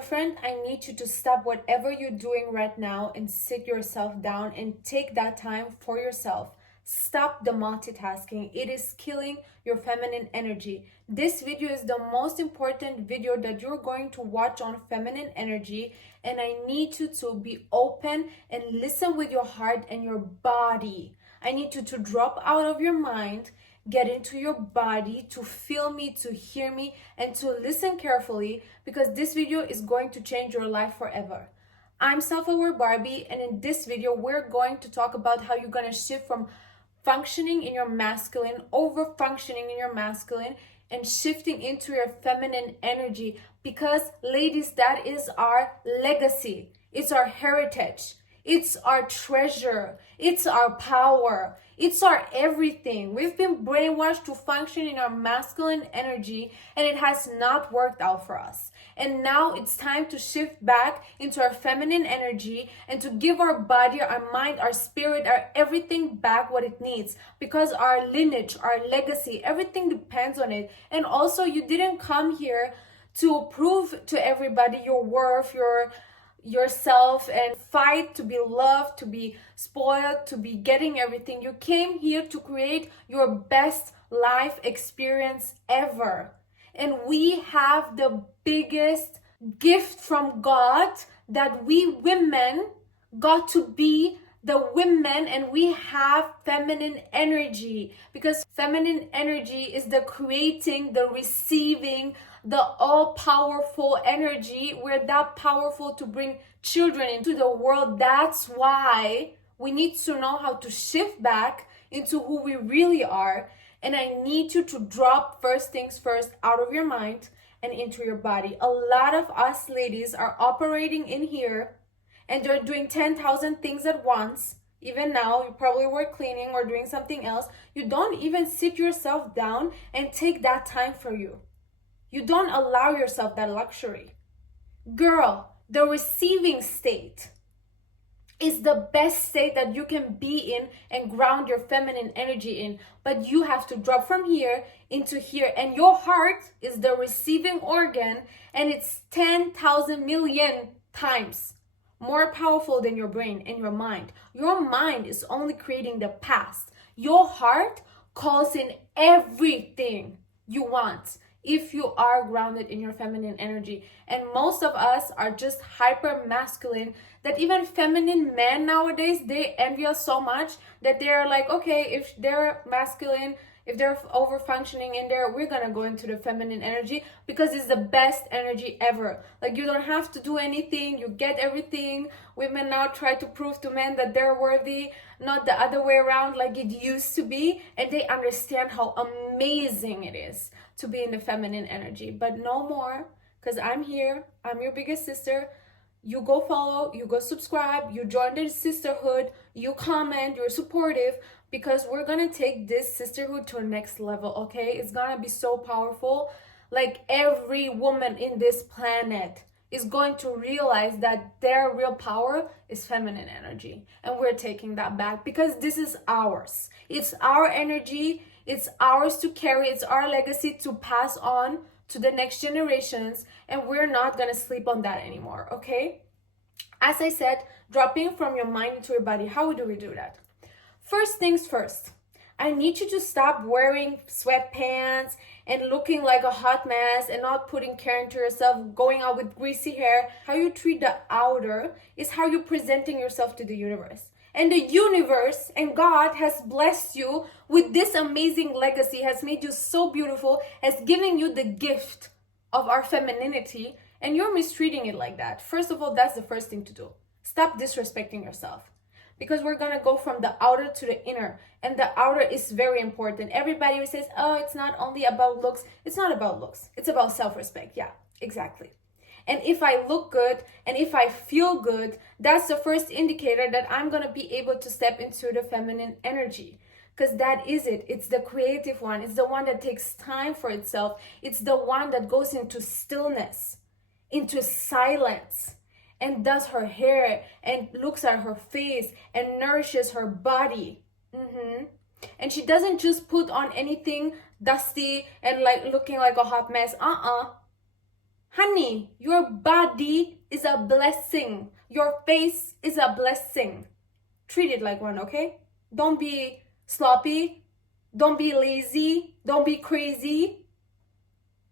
Friend, I need you to stop whatever you're doing right now and sit yourself down and take that time for yourself. Stop the multitasking. It is killing your feminine energy. This video is the most important video that you're going to watch on feminine energy, and I need you to be open and listen with your heart and your body. I need you to drop out of your mind, get into your body, to feel me, to hear me, and to listen carefully, because this video is going to change your life forever. I'm Self-Aware Barbie, and in this video we're going to talk about how you're going to shift from functioning in your masculine, over functioning in your masculine, and shifting into your feminine energy. Because ladies, that is our legacy, it's our heritage, it's our treasure, it's our power, it's our everything. We've been brainwashed to function in our masculine energy, and it has not worked out for us. And now it's time to shift back into our feminine energy and to give our body, our mind, our spirit, our everything back what it needs. Because our lineage, our legacy, everything depends on it. And also, you didn't come here to prove to everybody your worth, yourself, and fight to be loved, to be spoiled, to be getting everything. You came here to create your best life experience ever. And we have the biggest gift from God, that we women got to be the women, and we have feminine energy, because feminine energy is the creating, the receiving, the all-powerful energy. We're that powerful to bring children into the world. That's why we need to know how to shift back into who we really are. And I need you to drop first things first out of your mind and into your body. A lot of us ladies are operating in here, and they're doing 10,000 things at once. Even now, you probably were cleaning or doing something else. You don't even sit yourself down and take that time for you. You don't allow yourself that luxury. Girl, the receiving state is the best state that you can be in and ground your feminine energy in. But you have to drop from here into here. And your heart is the receiving organ, and it's 10,000 million times more powerful than your brain and your mind. Your mind is only creating the past. Your heart calls in everything you want if you are grounded in your feminine energy. And most of us are just hyper masculine, that even feminine men nowadays, they envy us so much that they're like, okay, if they're masculine, if they're over functioning in there, we're gonna go into the feminine energy, because it's the best energy ever. Like, you don't have to do anything, you get everything. Women now try to prove to men that they're worthy, not the other way around like it used to be. And they understand how amazing it is to be in the feminine energy. But no more, because I'm here, I'm your biggest sister. You go follow, you go subscribe, you join the sisterhood, you comment, you're supportive, because we're gonna take this sisterhood to a next level, okay? It's gonna be so powerful. Like, every woman in this planet is going to realize that their real power is feminine energy, and we're taking that back, because this is ours. It's our energy, it's ours to carry, it's our legacy to pass on to the next generations, and we're not gonna sleep on that anymore, okay? As I said, dropping from your mind into your body. How do we do that? First things first, I need you to stop wearing sweatpants and looking like a hot mess and not putting care into yourself, going out with greasy hair. How you treat the outer is how you're presenting yourself to the universe. And the universe and God has blessed you with this amazing legacy, has made you so beautiful, has given you the gift of our femininity, and you're mistreating it like that. First of all, that's the first thing to do. Stop disrespecting yourself. Because we're gonna go from the outer to the inner, and the outer is very important. Everybody says, oh, it's not only about looks. It's not about looks. It's about self-respect. Yeah, exactly. And if I look good and if I feel good, that's the first indicator that I'm gonna be able to step into the feminine energy. Because that is it. It's the creative one. It's the one that takes time for itself. It's the one that goes into stillness, into silence, and does her hair and looks at her face and nourishes her body. And she doesn't just put on anything dusty and like looking like a hot mess. Honey, your body is a blessing. Your face is a blessing. Treat it like one, okay? Don't be sloppy. Don't be lazy. Don't be crazy.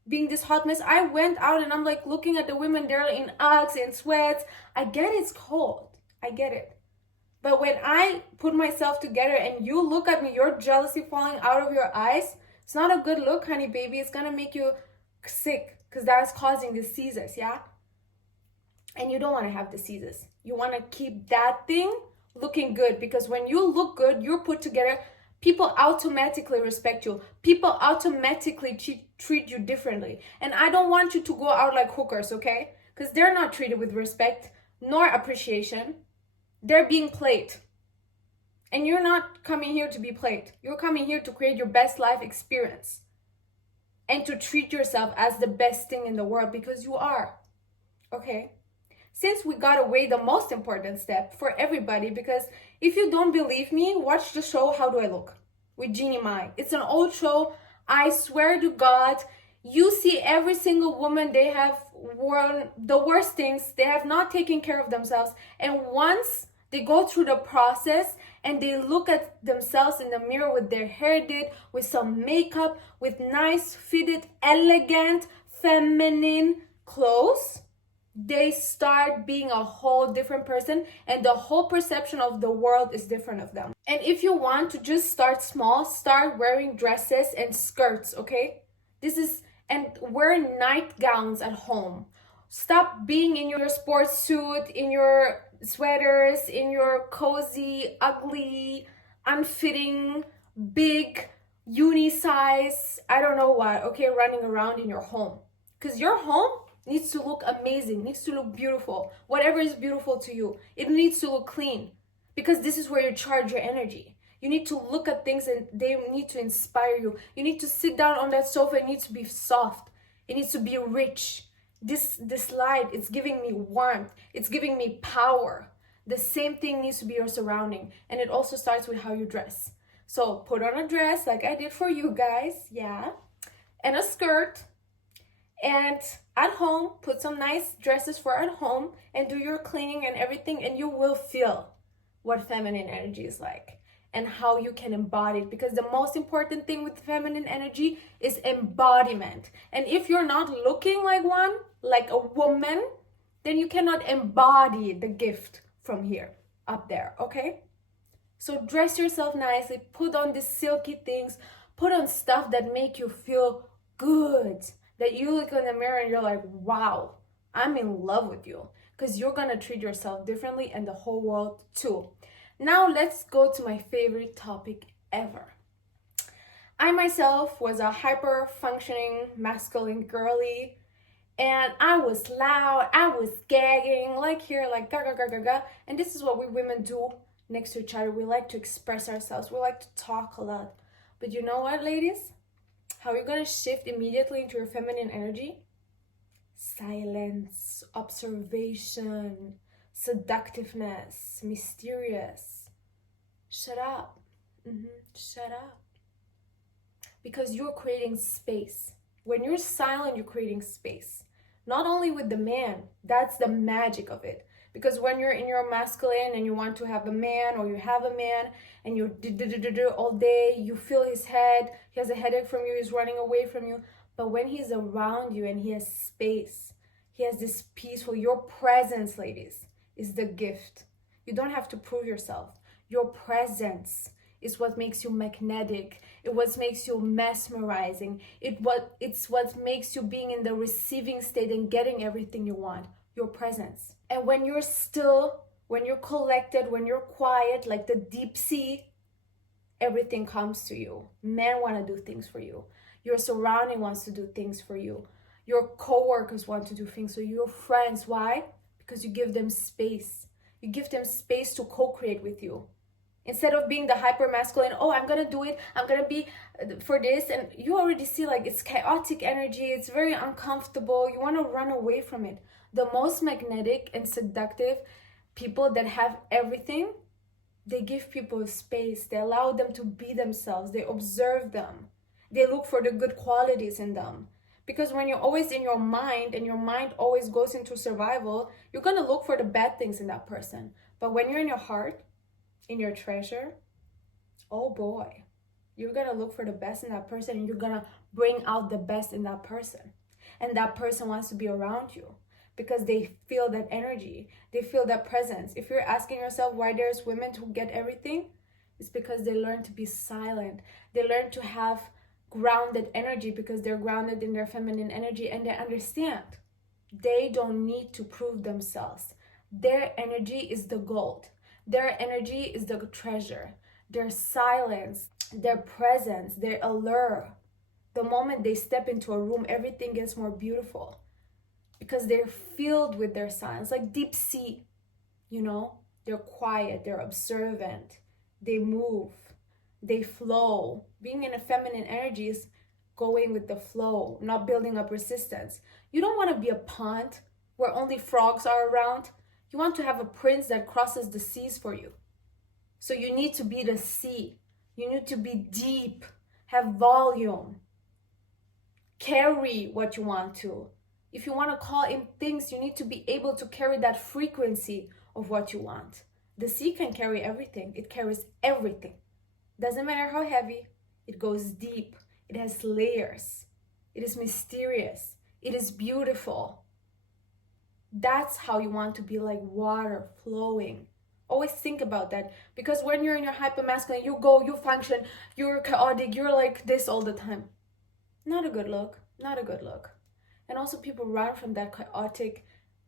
Being this hot mess. I went out and I'm like looking at the women there in Uggs and sweats. I get it's cold. I get it. But when I put myself together and you look at me, your jealousy falling out of your eyes, it's not a good look, honey baby. It's gonna make you sick because that's causing diseases, yeah? And you don't want to have diseases. You want to keep that thing looking good, because when you look good, you're put together, people automatically respect you. People automatically treat you differently. And I don't want you to go out like hookers, okay? Because they're not treated with respect nor appreciation. They're being played. And you're not coming here to be played. You're coming here to create your best life experience and to treat yourself as the best thing in the world, because you are, okay? Since we got away the most important step for everybody, because if you don't believe me, watch the show How Do I Look with Jeannie Mai. It's an old show. I swear to God, you see every single woman, they have worn the worst things. They have not taken care of themselves. And once they go through the process and they look at themselves in the mirror with their hair did, with some makeup, with nice, fitted, elegant, feminine clothes, they start being a whole different person, and the whole perception of the world is different of them. And if you want to just start small, start wearing dresses and skirts, okay? And wear nightgowns at home. Stop being in your sports suit, in your sweaters, in your cozy, ugly, unfitting, big, uni-size, I don't know what, okay, running around in your home. Because your home needs to look amazing, needs to look beautiful. Whatever is beautiful to you, it needs to look clean, because this is where you charge your energy. You need to look at things and they need to inspire you. You need to sit down on that sofa. It needs to be soft. It needs to be rich. This light, it's giving me warmth. It's giving me power. The same thing needs to be your surrounding. And it also starts with how you dress. So put on a dress like I did for you guys, yeah, and a skirt. And at home, put some nice dresses for at home and do your cleaning and everything, and you will feel what feminine energy is like and how you can embody it. Because the most important thing with feminine energy is embodiment. And if you're not looking like one, like a woman, then you cannot embody the gift from here up there, okay? So dress yourself nicely, put on these silky things, put on stuff that make you feel good, that you look in the mirror and you're like, wow, I'm in love with you, because you're gonna treat yourself differently and the whole world too. Now let's go to my favorite topic ever. I myself was a hyper functioning masculine girly, and I was loud, I was gagging, like here, like gaga gaga gaga. And this is what we women do next to each other. We like to express ourselves, we like to talk a lot. But you know what, ladies? How you're gonna shift immediately into your feminine energy? Silence, observation, seductiveness, mysterious. Shut up. Shut up. Because you're creating space. When you're silent, you're creating space. Not only with the man, that's the magic of it. Because when you're in your masculine and you want to have a man, or you have a man and you do all day, you feel his head, he has a headache from you, he's running away from you. But when he's around you and he has space, he has this peaceful, your presence, ladies, is the gift. You don't have to prove yourself. Your presence is what makes you magnetic. It's what makes you mesmerizing. It's what makes you being in the receiving state and getting everything you want. Your presence. And when you're still, when you're collected, when you're quiet, like the deep sea, everything comes to you. Men want to do things for you. Your surrounding wants to do things for you. Your coworkers want to do things for you. Your friends, why? Because you give them space. You give them space to co-create with you. Instead of being the hyper masculine, oh, I'm gonna do it, I'm gonna be for this, and you already see like it's chaotic energy, it's very uncomfortable, you want to run away from it. The most magnetic and seductive people that have everything, they give people space, they allow them to be themselves, they observe them, they look for the good qualities in them. Because when you're always in your mind and your mind always goes into survival, you're going to look for the bad things in that person. But when you're in your heart, in your treasure, oh boy, you're going to look for the best in that person, and you're going to bring out the best in that person. And that person wants to be around you because they feel that energy. They feel that presence. If you're asking yourself why there's women who get everything, it's because they learn to be silent. They learn to have grounded energy because they're grounded in their feminine energy, and they understand they don't need to prove themselves. Their energy is the gold. Their energy is the treasure. Their silence, their presence, their allure. The moment they step into a room, everything gets more beautiful because they're filled with their silence, like deep sea, you know? They're quiet, they're observant, they move, they flow. Being in a feminine energy is going with the flow, not building up resistance. You don't want to be a pond where only frogs are around. You want to have a prince that crosses the seas for you. So you need to be the sea. You need to be deep, have volume, carry what you want to. If you want to call in things, you need to be able to carry that frequency of what you want. The sea can carry everything. It carries everything. Doesn't matter how heavy. It goes deep. It has layers. It is mysterious. It is beautiful. That's how you want to be, like water flowing. Always think about that, because when you're in your hypermasculine, you go, you function, you're chaotic, you're like this all the time. Not a good look. Not a good look. And also people run from that chaotic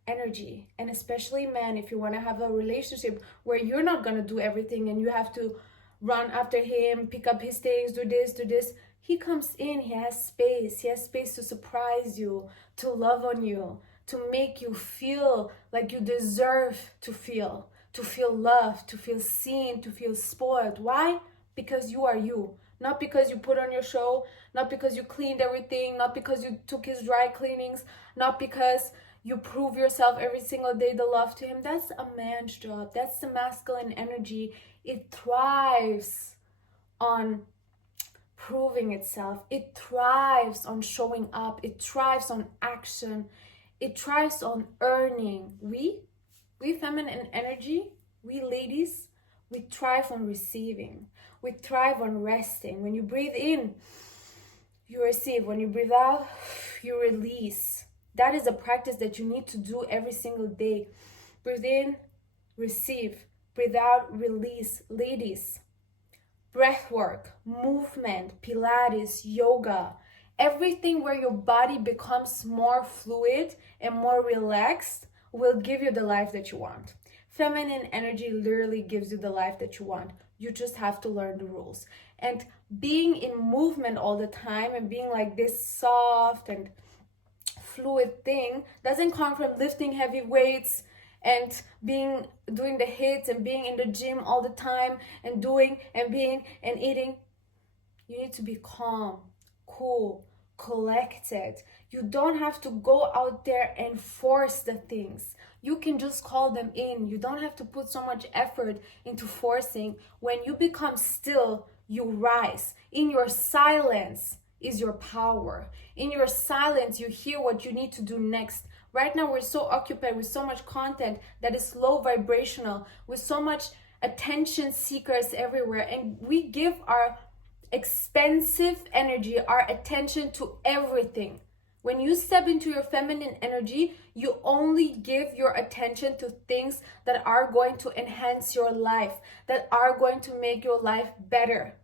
energy. And especially men, if you want to have a relationship where you're not going to do everything and you have to run after him, pick up his things, do this, do this. He comes in, he has space. He has space to surprise you, to love on you, to make you feel like you deserve to feel loved, to feel seen, to feel spoiled. Why? Because you are you. Not because you put on your show, not because you cleaned everything, not because you took his dry cleanings, not because you prove yourself every single day the love to him. That's a man's job. That's the masculine energy. It thrives on proving itself. It thrives on showing up. It thrives on action. It thrives on earning. We feminine energy, we ladies, we thrive on receiving. We thrive on resting. When you breathe in, you receive. When you breathe out, you release. That is a practice that you need to do every single day. Breathe in, receive. Breathe out, release. Ladies, breath work, movement, Pilates, yoga, everything where your body becomes more fluid and more relaxed will give you the life that you want. Feminine energy literally gives you the life that you want. You just have to learn the rules. And being in movement all the time and being like this soft and fluid thing doesn't come from lifting heavy weights and doing the hits and being in the gym all the time and doing and being and eating. You need to be calm, cool, collected. You don't have to go out there and force the things. You can just call them in. You don't have to put so much effort into forcing. When you become still, you rise. In your silence is your power. In your silence, you hear what you need to do next. Right now, we're so occupied with so much content that is low vibrational, with so much attention seekers everywhere. And we give our expensive energy, our attention to everything. When you step into your feminine energy, you only give your attention to things that are going to enhance your life, that are going to make your life better.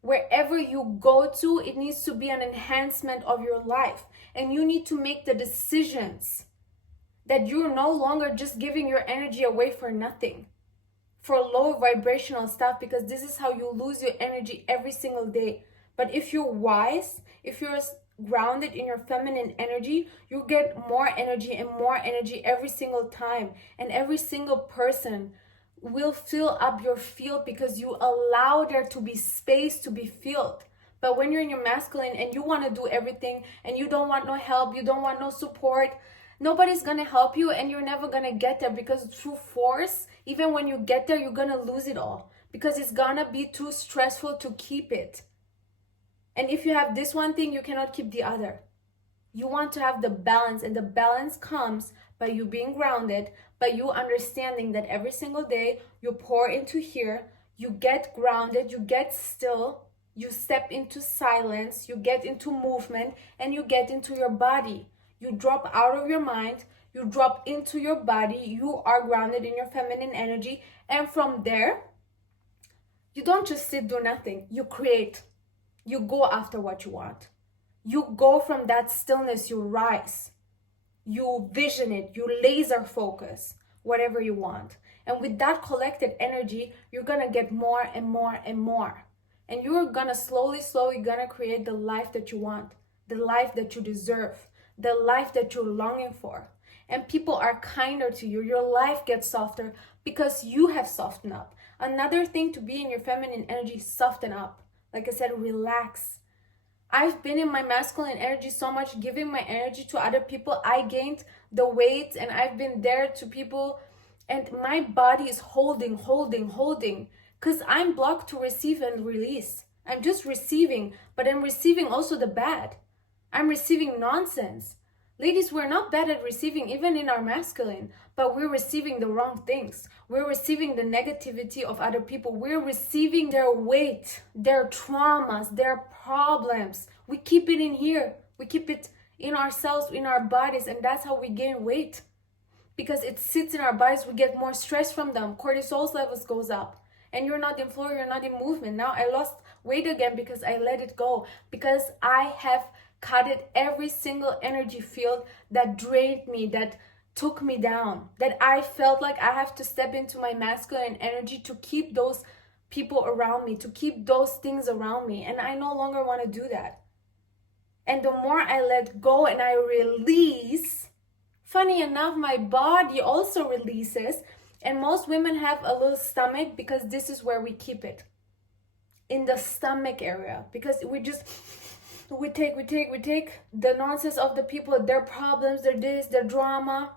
Wherever you go to, it needs to be an enhancement of your life. And you need to make the decisions that you're no longer just giving your energy away for nothing, for low vibrational stuff, because this is how you lose your energy every single day. But if you're wise, if you're grounded in your feminine energy, you get more energy and more energy every single time. And every single person will fill up your field because you allow there to be space to be filled. But when you're in your masculine and you want to do everything and you don't want no help, you don't want no support, nobody's going to help you, and you're never going to get there, because through force, even when you get there, you're going to lose it all because it's going to be too stressful to keep it. And if you have this one thing, you cannot keep the other. You want to have the balance, and the balance comes by you being grounded, by you understanding that every single day you pour into here, you get grounded, you get still, you step into silence, you get into movement, and you get into your body. You drop out of your mind, you drop into your body, you are grounded in your feminine energy, and from there, you don't just sit, do nothing. You create. You go after what you want. You go from that stillness, you rise. You vision it, you laser focus whatever you want. And with that collected energy, you're gonna get more and more and more. And you're gonna slowly gonna create the life that you want, the life that you deserve, the life that you're longing for. And people are kinder to you. Your life gets softer because you have softened up. Another thing to be in your feminine energy, soften up. Like I said, relax. I've been in my masculine energy so much, giving my energy to other people. I gained the weight and I've been there to people and my body is holding because I'm blocked to receive and release. I'm just receiving, but I'm receiving also the bad. I'm receiving nonsense. Ladies, we're not bad at receiving, even in our masculine, but we're receiving the wrong things. We're receiving the negativity of other people. We're receiving their weight, their traumas, their problems. We keep it in here. We keep it in ourselves, in our bodies, and that's how we gain weight. Because it sits in our bodies, we get more stress from them. Cortisol levels goes up. And you're not in flow, you're not in movement. Now I lost weight again because I let it go. Because I have cutted every single energy field that drained me, that took me down, that I felt like I have to step into my masculine energy to keep those people around me, to keep those things around me. And I no longer want to do that. And the more I let go and I release, funny enough, my body also releases. And most women have a little stomach because this is where we keep it. In the stomach area. Because we take the nonsense of the people, their problems, their this, their drama,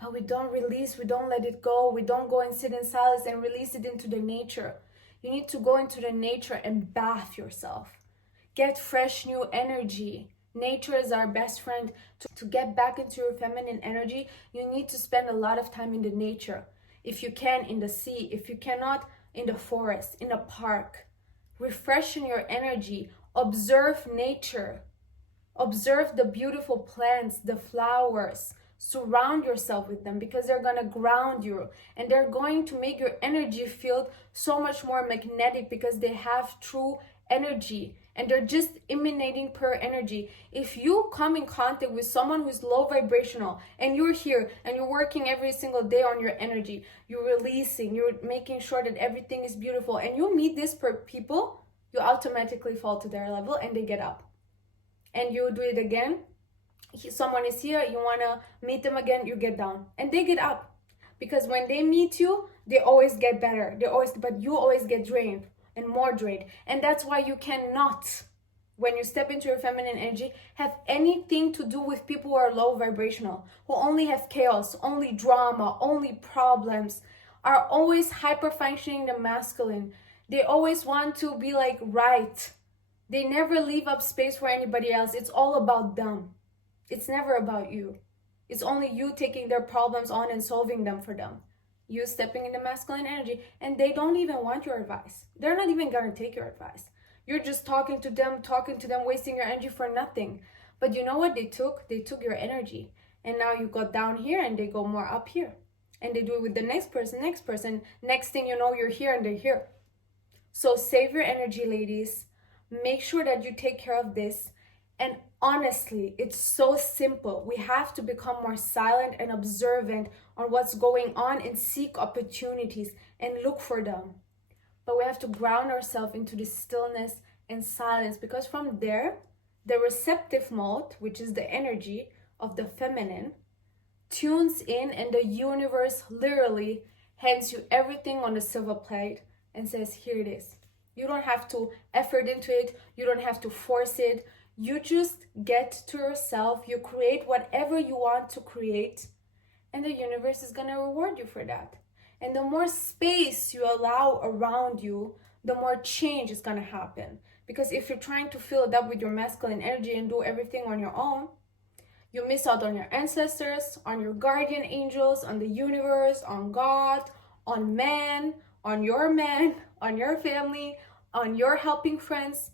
but we don't release, we don't let it go, we don't go and sit in silence and release it into the nature. You need to go into the nature and bath yourself. Get fresh new energy. Nature is our best friend. To get back into your feminine energy, you need to spend a lot of time in the nature. If you can, in the sea. If you cannot, in the forest, in a park. Refreshing your energy. Observe nature. Observe the beautiful plants, the flowers. Surround yourself with them because they're going to ground you and they're going to make your energy field so much more magnetic because they have true energy and they're just emanating pure energy. If you come in contact with someone who's low vibrational and you're here and you're working every single day on your energy, you're releasing, you're making sure that everything is beautiful, and you meet these people, you automatically fall to their level and they get up. And you do it again. Someone is here, you want to meet them again, you get down and they get up. Because when they meet you, they always get better. But you always get drained and more drained. And that's why you cannot, when you step into your feminine energy, have anything to do with people who are low vibrational, who only have chaos, only drama, only problems, are always hyper functioning the masculine. They always want to be like right. They never leave up space for anybody else. It's all about them. It's never about you. It's only you taking their problems on and solving them for them. You stepping in the masculine energy, and they don't even want your advice. They're not even going to take your advice. You're just talking to them, wasting your energy for nothing. But you know what they took? They took your energy. And now you got down here and they go more up here. And they do it with the next person. Next thing you know, you're here and they're here. So save your energy, ladies. Make sure that you take care of this. And honestly, it's so simple. We have to become more silent and observant on what's going on and seek opportunities and look for them. But we have to ground ourselves into this stillness and silence, because from there, the receptive mode, which is the energy of the feminine, tunes in, and the universe literally hands you everything on a silver plate and says, here it is. You don't have to effort into it. You don't have to force it. You just get to yourself. You create whatever you want to create, and the universe is going to reward you for that. And the more space you allow around you, the more change is going to happen. Because if you're trying to fill it up with your masculine energy and do everything on your own, You miss out on your ancestors, on your guardian angels, on the universe, on God, on man, on your family, on your helping friends.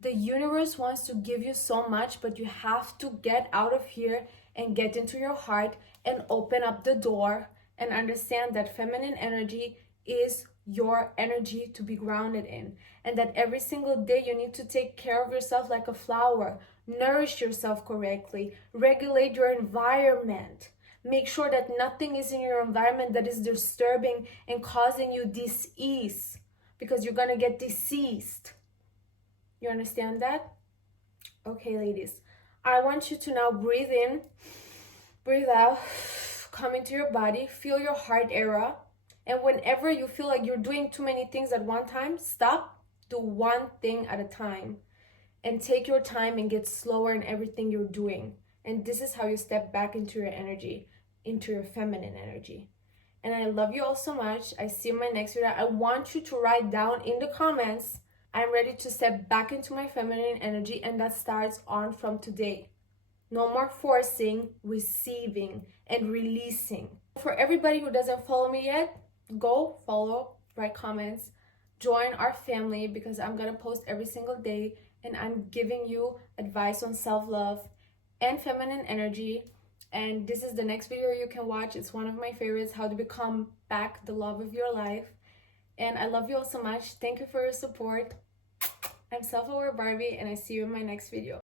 The universe wants to give you so much, but you have to get out of here and get into your heart and open up the door and understand that feminine energy is your energy to be grounded in, and that every single day you need to take care of yourself like a flower, nourish yourself correctly, regulate your environment, make sure that nothing is in your environment that is disturbing and causing you dis-ease, because you're gonna get diseased. You understand that? Okay, ladies, I want you to now breathe in, breathe out, come into your body, feel your heart area. And whenever you feel like you're doing too many things at one time, stop, do one thing at a time, and take your time and get slower in everything you're doing. And this is how you step back into your energy, into your feminine energy. And I love you all so much. I see you in my next video. I want you to write down in the comments, I'm ready to step back into my feminine energy, and that starts on from today. No more forcing, receiving, and releasing. For everybody who doesn't follow me yet, go follow, write comments, join our family, because I'm gonna post every single day and I'm giving you advice on self-love and feminine energy. And this is the next video you can watch. It's one of my favorites, how to become back the love of your life. And I love you all so much. Thank you for your support. I'm Self-Aware Barbie, and I see you in my next video.